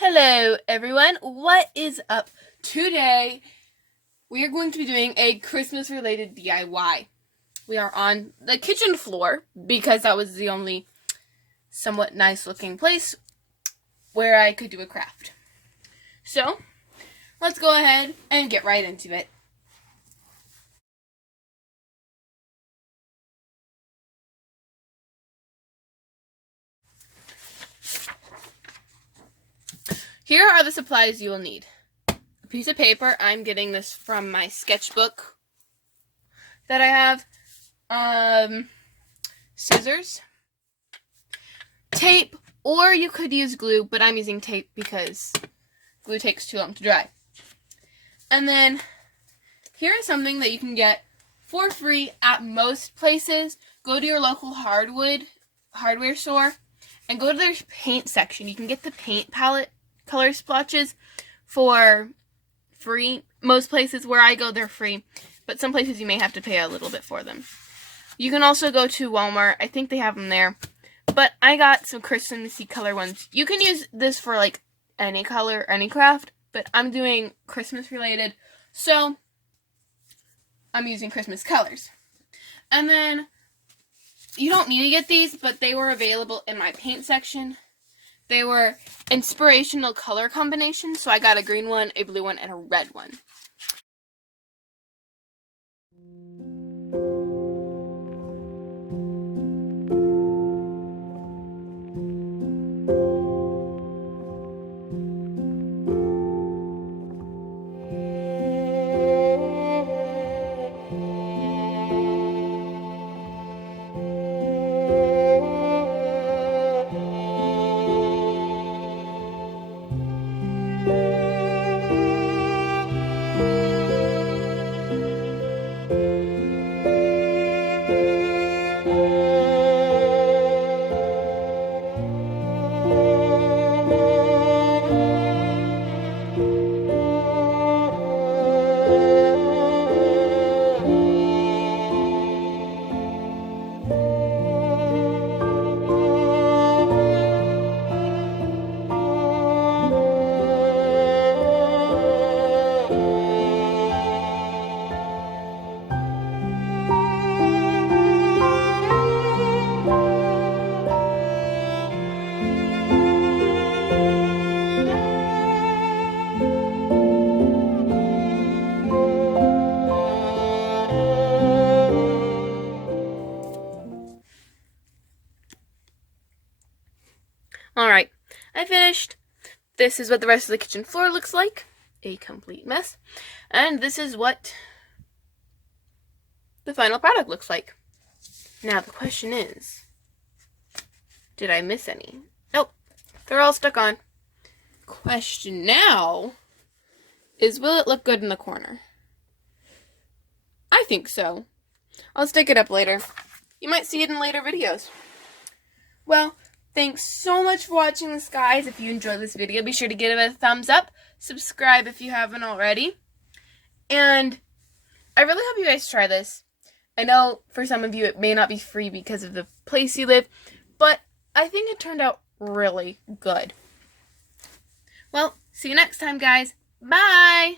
Hello everyone, what is up? Today we are going to be doing a Christmas related DIY. We are on the kitchen floor because that was the only somewhat nice looking place where I could do a craft. So let's go ahead and get right into it. Here are the supplies you will need. A piece of paper. I'm getting this from my sketchbook that I have. Scissors. Tape, or you could use glue, but I'm using tape because glue takes too long to dry. And then here is something that you can get for free at most places. Go to your local hardware store and go to their paint section. You can get the paint palette color splotches for free. Most places where I go, they're free, but some places you may have to pay a little bit for them. You can also go to Walmart. I think they have them there, but I got some Christmassy color ones. You can use this for like any color, any craft, but I'm doing Christmas related, so I'm using Christmas colors. And then you don't need to get these, but they were available in my paint section. They were inspirational color combinations, so I got a green one, a blue one, and a red one. Alright, I finished. This is what the rest of the kitchen floor looks like. A complete mess. And this is what the final product looks like. Now the question is, did I miss any? Nope, they're all stuck on. Question now is, will it look good in the corner? I think so. I'll stick it up later. You might see it in later videos. Well, thanks so much for watching this, guys. If you enjoyed this video, be sure to give it a thumbs up. Subscribe if you haven't already. And I really hope you guys try this. I know for some of you it may not be free because of the place you live, but I think it turned out really good. Well, see you next time, guys. Bye!